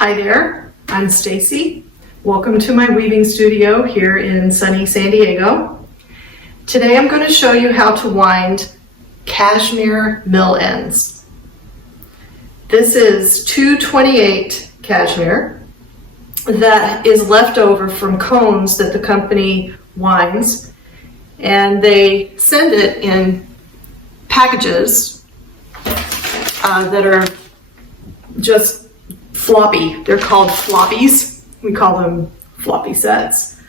Hi there, I'm Stacy. Welcome to my weaving studio here in sunny San Diego. Today I'm going to show you how to wind cashmere mill ends. This is 228 cashmere that is left over from cones that the company winds, and they send it in packages that are just floppy. They're called floppies. We call them floppy sets.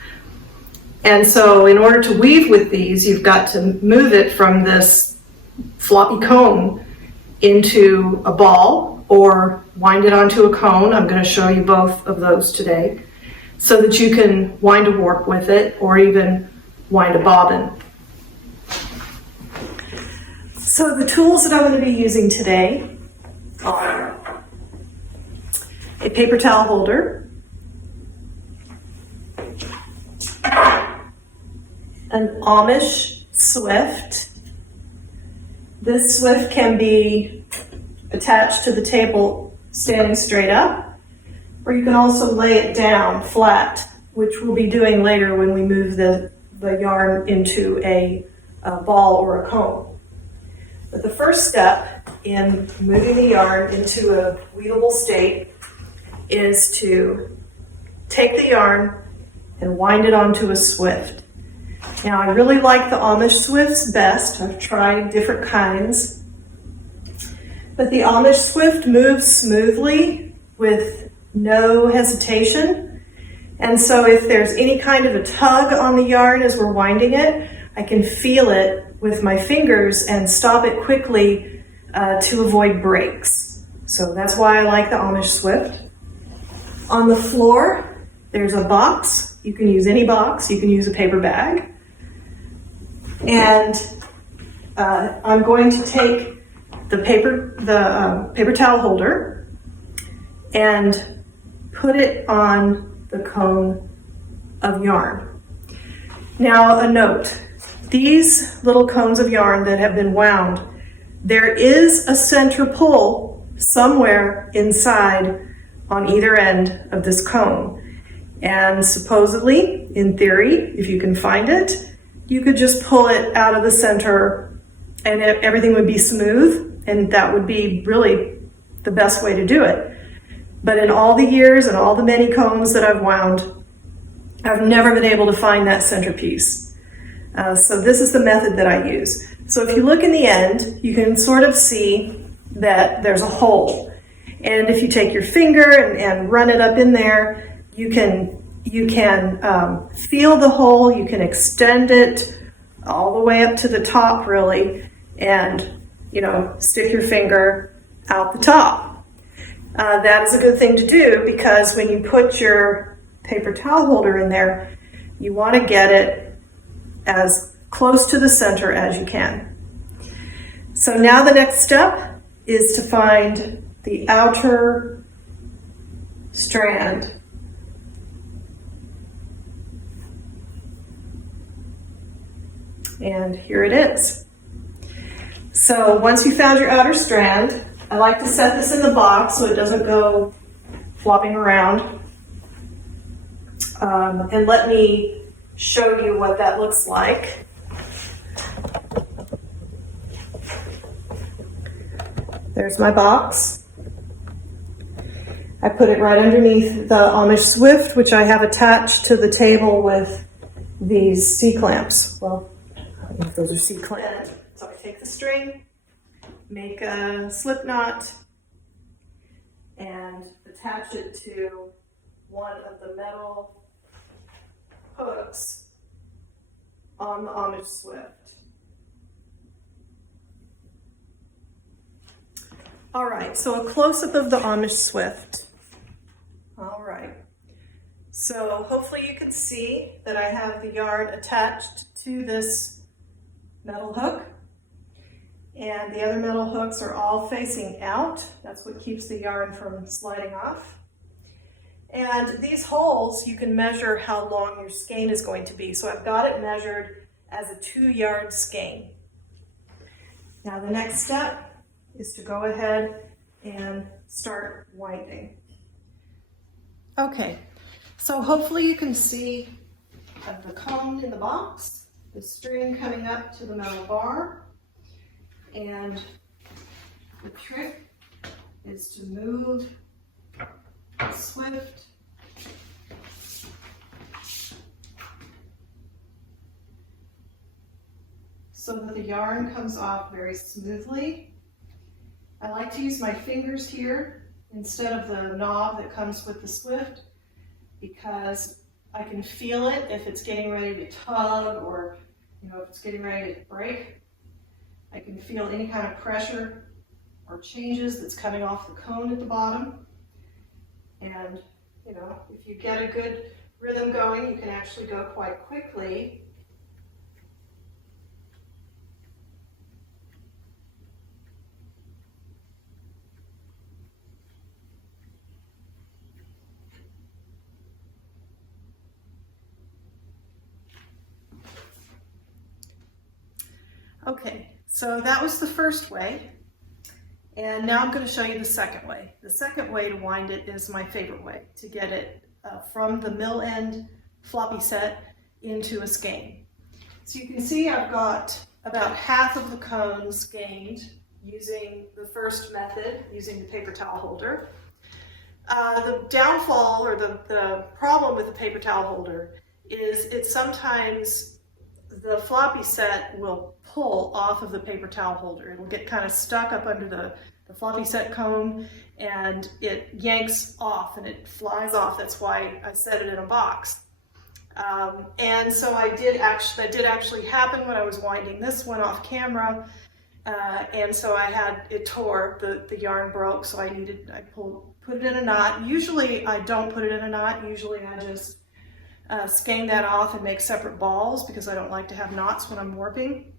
And so in order to weave with these, you've got to move it from this floppy cone into a ball or wind it onto a cone. I'm going to show you both of those today so that you can wind a warp with it or even wind a bobbin. So the tools that I'm going to be using today are a paper towel holder, an Amish swift. This swift can be attached to the table standing straight up, or you can also lay it down flat, which we'll be doing later when we move the yarn into a ball or a cone. But the first step in moving the yarn into a weavable state is to take the yarn and wind it onto a swift. Now, I really like the Amish swifts best. I've tried different kinds. But the Amish swift moves smoothly with no hesitation. And so if there's any kind of a tug on the yarn as we're winding it, I can feel it with my fingers and stop it quickly to avoid breaks. So that's why I like the Amish swift. On the floor, there's a box. You can use any box. You can use a paper bag. And I'm going to take the paper towel holder and put it on the cone of yarn. Now, a note. These little cones of yarn that have been wound, there is a center pull somewhere inside on either end of this cone. And supposedly, in theory, if you can find it, you could just pull it out of the center and everything would be smooth, and that would be really the best way to do it. But in all the years and all the many cones that I've wound, I've never been able to find that centerpiece. So this is the method that I use. So if you look in the end, you can sort of see that there's a hole. And if you take your finger and run it up in there, you can feel the hole. You can extend it all the way up to the top, really, and stick your finger out the top. That is a good thing to do because when you put your paper towel holder in there, you want to get it as close to the center as you can. So now the next step is to find the outer strand. And here it is. So once you found your outer strand, I like to set this in the box so it doesn't go flopping around. And let me show you what that looks like. There's my box. I put it right underneath the Amish swift, which I have attached to the table with these C-clamps. Well, I don't know if those are C-clamps. So I take the string, make a slip knot, and attach it to one of the metal hooks on the Amish swift. All right, so a close-up of the Amish swift. All right, so hopefully you can see that I have the yarn attached to this metal hook, and the other metal hooks are all facing out. That's what keeps the yarn from sliding off. And these holes, you can measure how long your skein is going to be. So I've got it measured as a 2-yard skein. Now the next step is to go ahead and start winding. Okay, so hopefully you can see the cone in the box, the string coming up to the metal bar, and the trick is to move the Swift so that the yarn comes off very smoothly. I like to use my fingers here instead of the knob that comes with the Swift because I can feel it if it's getting ready to tug or if it's getting ready to break. I can feel any kind of pressure or changes that's coming off the cone at the bottom. And if you get a good rhythm going, you can actually go quite quickly. Okay, so that was the first way, and now I'm going to show you the second way. The second way to wind it is my favorite way, to get it from the mill end floppy set into a skein. So you can see I've got about half of the cone skeined using the first method, using the paper towel holder. The downfall or the problem with the paper towel holder is the floppy set will pull off of the paper towel holder. It'll get kind of stuck up under the floppy set cone and it yanks off and it flies off. That's why I set it in a box. And so that did actually happen when I was winding this one off camera. And so it tore, the yarn broke, so I put it in a knot. Usually I don't put it in a knot. Usually I just skein that off and make separate balls because I don't like to have knots when I'm warping.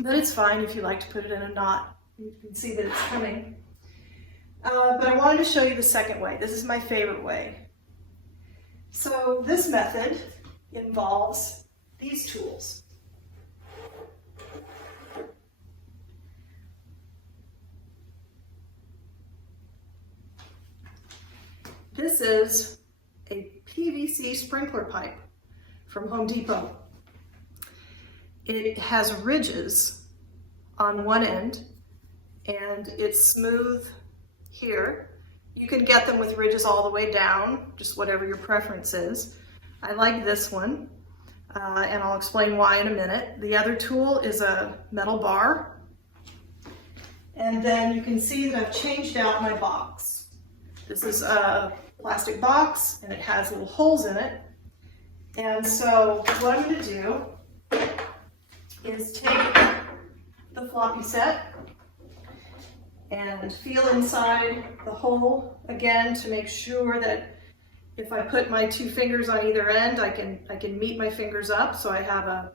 But it's fine if you like to put it in a knot. You can see that it's coming. But I wanted to show you the second way. This is my favorite way. So this method involves these tools. This is a PVC sprinkler pipe from Home Depot. It has ridges on one end and it's smooth here. You can get them with ridges all the way down, just whatever your preference is. I like this one, and I'll explain why in a minute. The other tool is a metal bar, and then you can see that I've changed out my box. This is a plastic box and it has little holes in it. And so what I'm going to do is take the floppy set and feel inside the hole again to make sure that if I put my two fingers on either end, I can meet my fingers up so I have a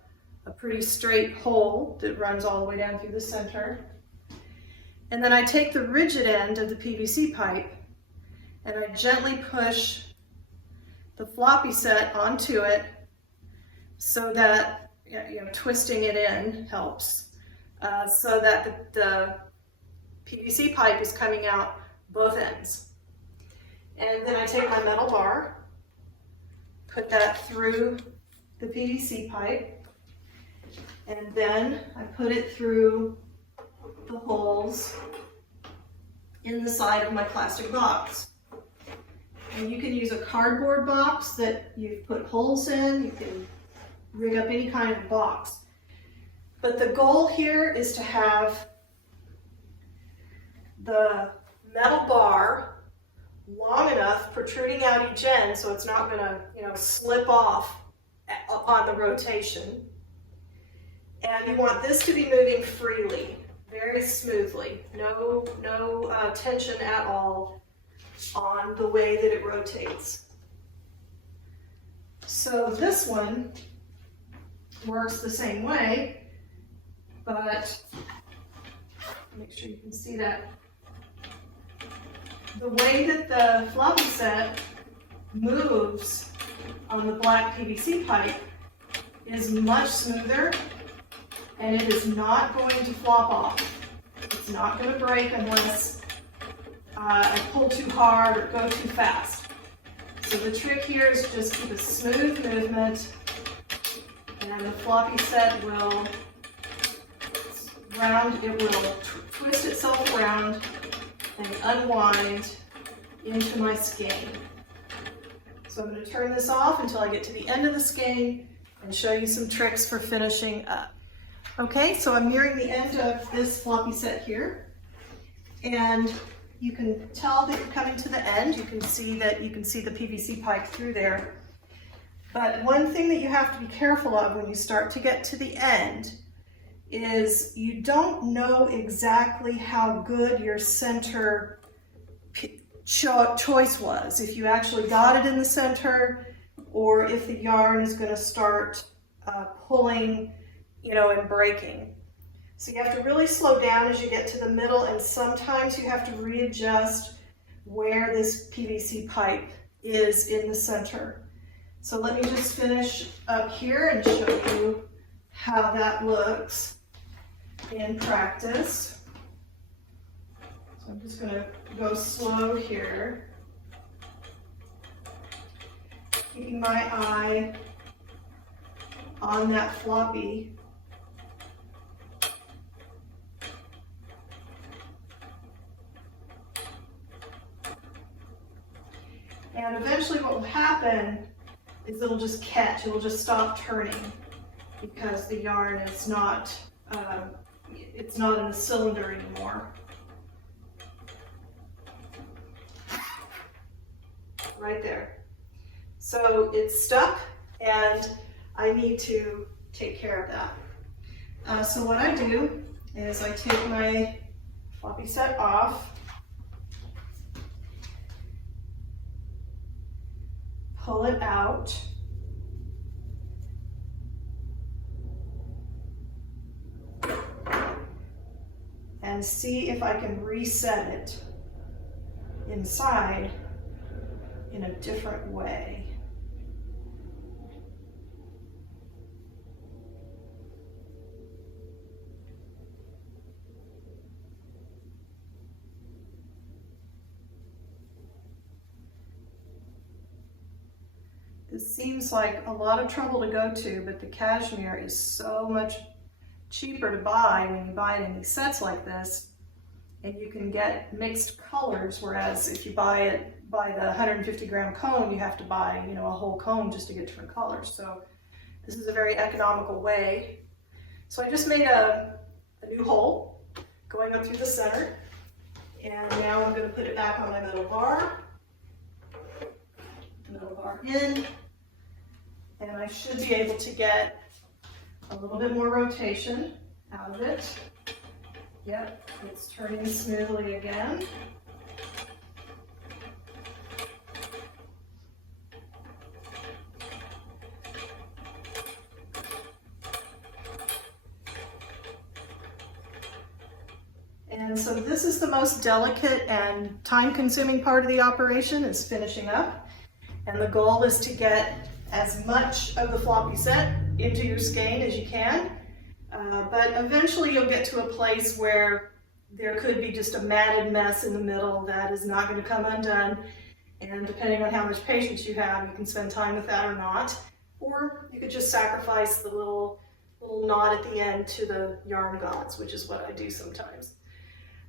pretty straight hole that runs all the way down through the center. And then I take the rigid end of the PVC pipe and I gently push the floppy set onto it so that, twisting it in helps, so that the PVC pipe is coming out both ends. And then I take my metal bar, put that through the PVC pipe, and then I put it through the holes in the side of my plastic box. And you can use a cardboard box that you've put holes in. You can rig up any kind of box. But the goal here is to have the metal bar long enough protruding out each end so it's not going to, slip off on the rotation. And you want this to be moving freely, very smoothly. No tension at all on the way that it rotates. So this one works the same way, but make sure you can see that. The way that the floppy set moves on the black PVC pipe is much smoother, and it is not going to flop off. It's not going to break unless I pull too hard or go too fast. So the trick here is just keep a smooth movement, and the floppy set will twist itself around and unwind into my skein. So I'm going to turn this off until I get to the end of the skein and show you some tricks for finishing up. Okay, so I'm nearing the end of this floppy set here, and you can tell that you're coming to the end. You can see the PVC pipe through there. But one thing that you have to be careful of when you start to get to the end is you don't know exactly how good your center choice was. If you actually got it in the center, or if the yarn is going to start pulling, and breaking. So you have to really slow down as you get to the middle, and sometimes you have to readjust where this PVC pipe is in the center. So let me just finish up here and show you how that looks in practice. So I'm just going to go slow here, keeping my eye on that floppy. And eventually what will happen is it'll just catch, it'll just stop turning because the yarn is not, it's not in the cylinder anymore. Right there. So it's stuck and I need to take care of that. So what I do is I take my floppy set off, pull it out, and see if I can reset it inside in a different way. This seems like a lot of trouble to go to, but the cashmere is so much cheaper to buy when you buy it in these sets like this, and you can get mixed colors, whereas if you buy it by the 150 gram cone, you have to buy, a whole cone just to get different colors. So this is a very economical way. So I just made a new hole going up through the center, and now I'm going to put it back on my middle bar. Middle bar in, and I should be able to get a little bit more rotation out of it. Yep, it's turning smoothly again. And so this is the most delicate and time-consuming part of the operation, is finishing up. And the goal is to get as much of the floppy set into your skein as you can. But eventually you'll get to a place where there could be just a matted mess in the middle that is not going to come undone. And depending on how much patience you have, you can spend time with that or not. Or you could just sacrifice the little knot at the end to the yarn gods, which is what I do sometimes.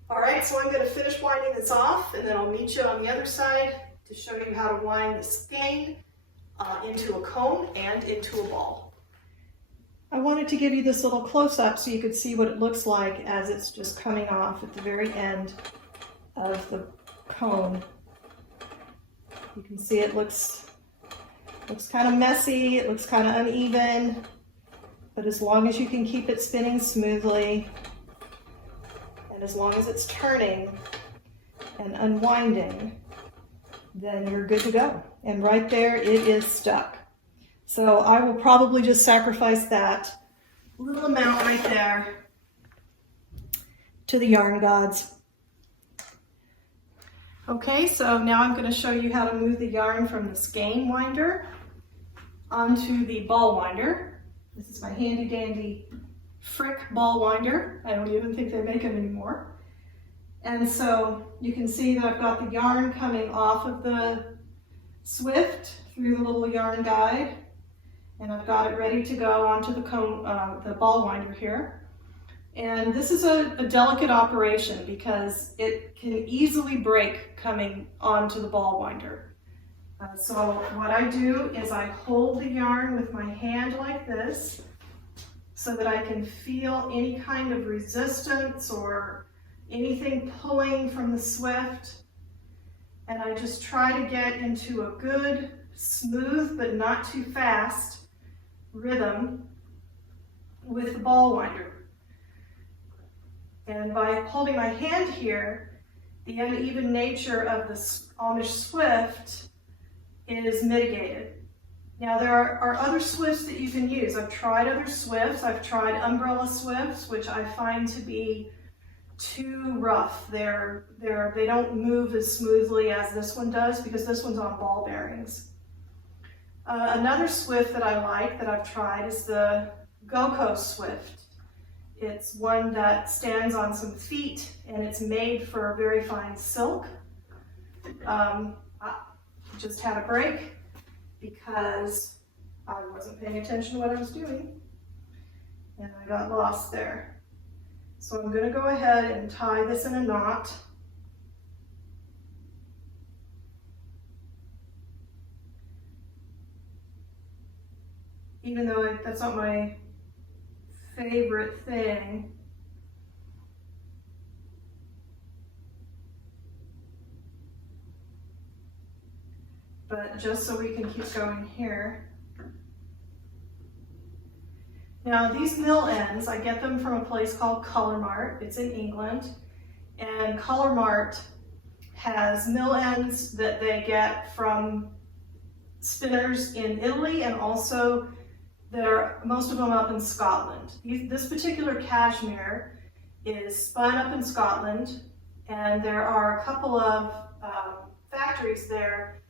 All right, so I'm going to finish winding this off, and then I'll meet you on the other side to show you how to wind the skein into a cone and into a ball. I wanted to give you this little close-up so you could see what it looks like as it's just coming off at the very end of the cone. You can see it looks kind of messy, it looks kind of uneven, but as long as you can keep it spinning smoothly, and as long as it's turning and unwinding, then you're good to go. And right there, it is stuck. So I will probably just sacrifice that little amount right there to the yarn gods. Okay, so now I'm going to show you how to move the yarn from the skein winder onto the ball winder. This is my handy dandy Frick ball winder. I don't even think they make them anymore. And so you can see that I've got the yarn coming off of the Swift through the little yarn guide, and I've got it ready to go onto the comb, the ball winder here. And this is a delicate operation because it can easily break coming onto the ball winder. So what I do is I hold the yarn with my hand like this so that I can feel any kind of resistance or anything pulling from the Swift. And I just try to get into a good, smooth, but not too fast rhythm with the ball winder. And by holding my hand here, the uneven nature of the Amish Swift is mitigated. Now there are other Swifts that you can use. I've tried other Swifts. I've tried umbrella Swifts, which I find to be too rough. They don't move as smoothly as this one does because this one's on ball bearings. Another Swift that I like that I've tried is the GoCo Swift. It's one that stands on some feet and it's made for very fine silk. I just had a break because I wasn't paying attention to what I was doing and I got lost there. So I'm going to go ahead and tie this in a knot. Even though that's not my favorite thing. But just so we can keep going here. Now these mill ends, I get them from a place called Colour Mart. It's in England. And Colour Mart has mill ends that they get from spinners in Italy and also most of them up in Scotland. This particular cashmere is spun up in Scotland, and there are a couple of factories there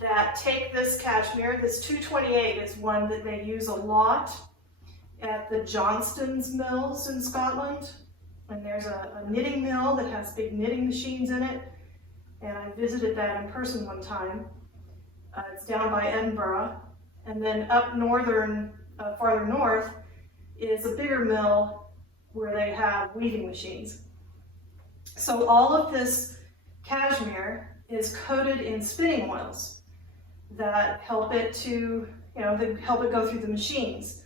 that take this cashmere. This 228 is one that they use a lot at the Johnston's mills in Scotland. And there's a knitting mill that has big knitting machines in it. And I visited that in person one time. It's down by Edinburgh. And then up farther north, is a bigger mill where they have weaving machines. So all of this cashmere is coated in spinning oils that help it to, help it go through the machines.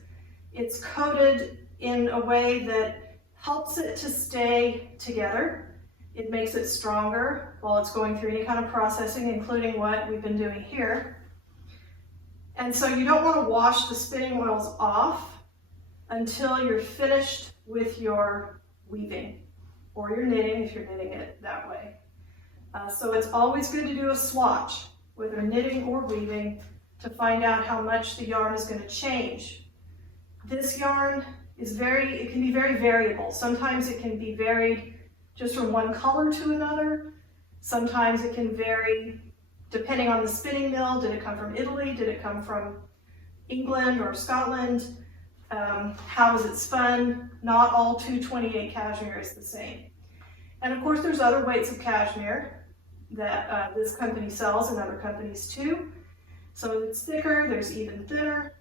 It's coated in a way that helps it to stay together. It makes it stronger while it's going through any kind of processing, including what we've been doing here. And so you don't want to wash the spinning oils off until you're finished with your weaving or your knitting if you're knitting it that way. So it's always good to do a swatch, whether knitting or weaving, to find out how much the yarn is going to change. This yarn it can be very variable. Sometimes it can be varied just from one color to another. Sometimes it can vary depending on the spinning mill. Did it come from Italy? Did it come from England or Scotland? How is it spun? Not all 228 cashmere is the same. And of course there's other weights of cashmere that this company sells and other companies too. So it's thicker, there's even thinner.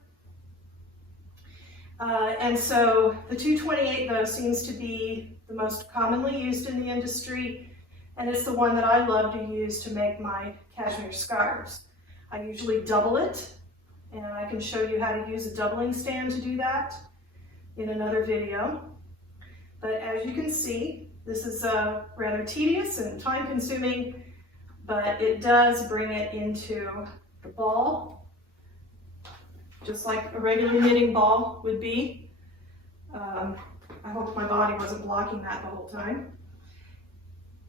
And so the 228 though seems to be the most commonly used in the industry, and it's the one that I love to use to make my cashmere scarves. I usually double it, and I can show you how to use a doubling stand to do that in another video. But as you can see, this is rather tedious and time consuming, but it does bring it into the ball, just like a regular knitting ball would be. I hope my body wasn't blocking that the whole time.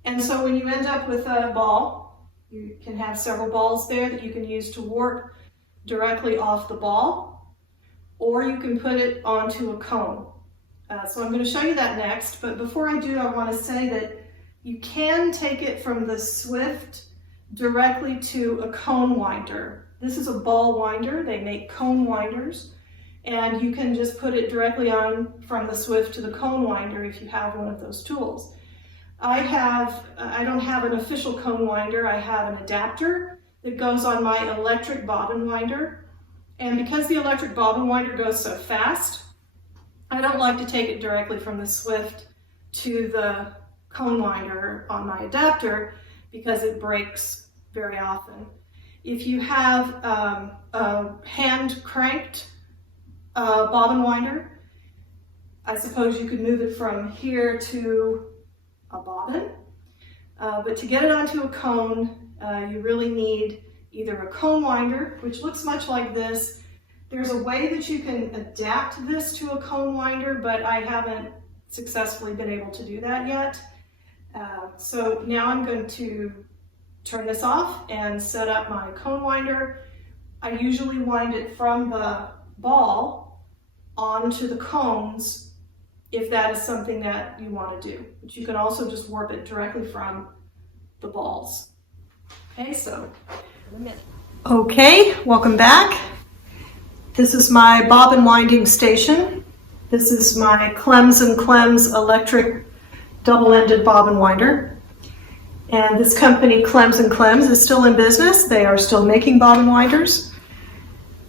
And so when you end up with a ball, you can have several balls there that you can use to warp directly off the ball, or you can put it onto a cone. So I'm going to show you that next, but before I do, I want to say that you can take it from the Swift directly to a cone winder. This is a ball winder. They make cone winders, and you can just put it directly on from the Swift to the cone winder if you have one of those tools. I don't have an official cone winder. I have an adapter that goes on my electric bobbin winder. And because the electric bobbin winder goes so fast, I don't like to take it directly from the Swift to the cone winder on my adapter because it breaks very often. If you have a hand cranked bobbin winder, I suppose you could move it from here to a bobbin, but to get it onto a cone, you really need either a cone winder, which looks much like this. There's a way that you can adapt this to a cone winder, but I haven't successfully been able to do that yet. So now I'm going to turn this off and set up my cone winder. I usually wind it from the ball onto the cones if that is something that you want to do. But you can also just warp it directly from the balls. Okay, so in a minute. Okay, welcome back. This is my bobbin winding station. This is my Clems & Clems electric double-ended bobbin winder. And this company, Clems & Clems, is still in business. They are still making bobbin winders.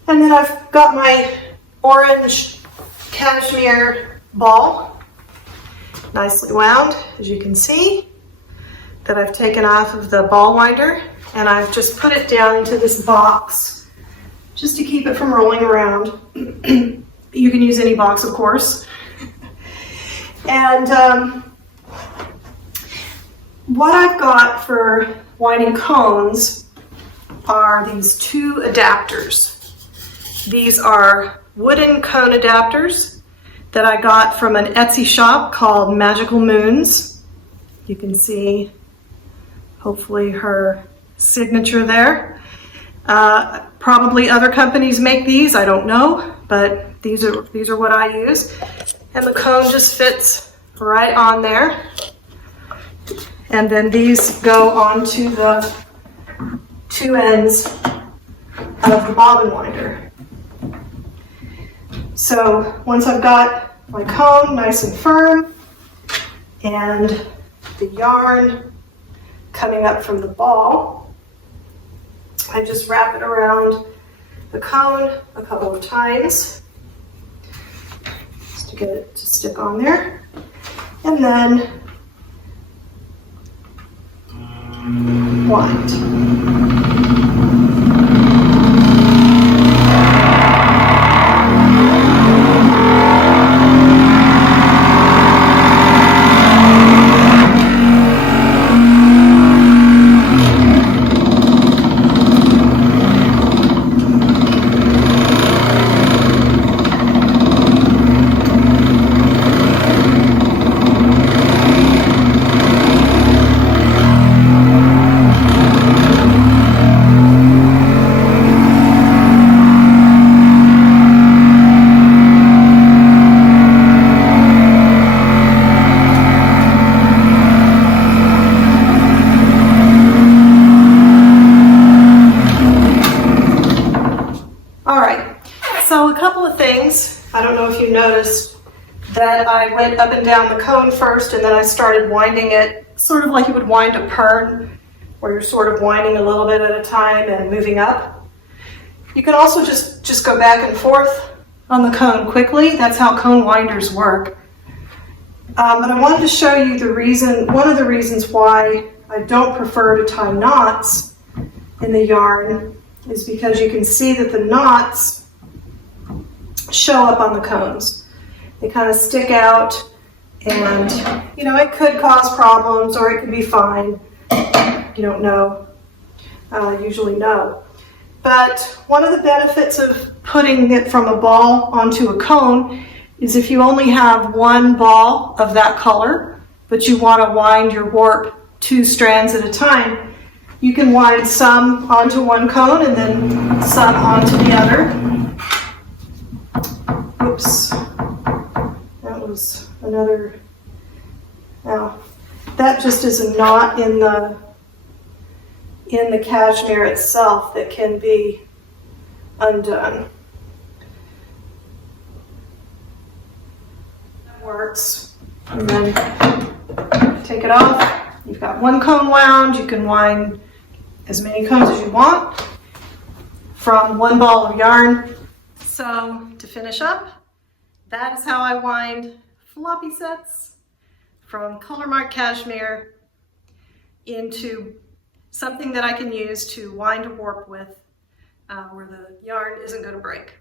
And then I've got my orange cashmere ball, nicely wound, as you can see, that I've taken off of the ball winder. And I've just put it down into this box just to keep it from rolling around. You can use any box, of course. And what I've got for winding cones are these two adapters. These are wooden cone adapters that I got from an Etsy shop called Magical Moons. You can see, hopefully, her signature there. Probably other companies make these, I don't know, but these are what I use. And the cone just fits right on there. And then these go onto the two ends of the bobbin winder. So once I've got my cone nice and firm and the yarn coming up from the ball, I just wrap it around the cone a couple of times just to get it to stick on there. And then wind. I don't know if you noticed that I went up and down the cone first and then I started winding it sort of like you would wind a pern, where you're sort of winding a little bit at a time and moving up. You can also just go back and forth on the cone quickly. That's how cone winders work. But I wanted to show you one of the reasons why I don't prefer to tie knots in the yarn is because you can see that the knots show up on the cones. They kind of stick out and, it could cause problems or it could be fine. You don't know, usually know. But one of the benefits of putting it from a ball onto a cone is if you only have one ball of that color, but you want to wind your warp 2 strands at a time, you can wind some onto one cone and then some onto the other. Oops, that was another, now that just is a knot in the cashmere itself that can be undone. That works, and then take it off. You've got one cone wound, you can wind as many combs as you want from one ball of yarn. So to finish up, that is how I wind floppy sets from color mark cashmere into something that I can use to wind or warp with where the yarn isn't going to break.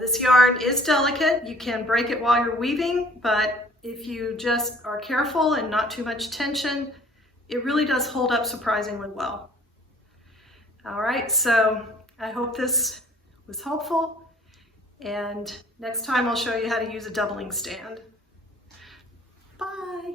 This yarn is delicate. You can break it while you're weaving, but if you just are careful and not too much tension, it really does hold up surprisingly well. All right, so I hope this was helpful, and next time I'll show you how to use a doubling stand. Bye.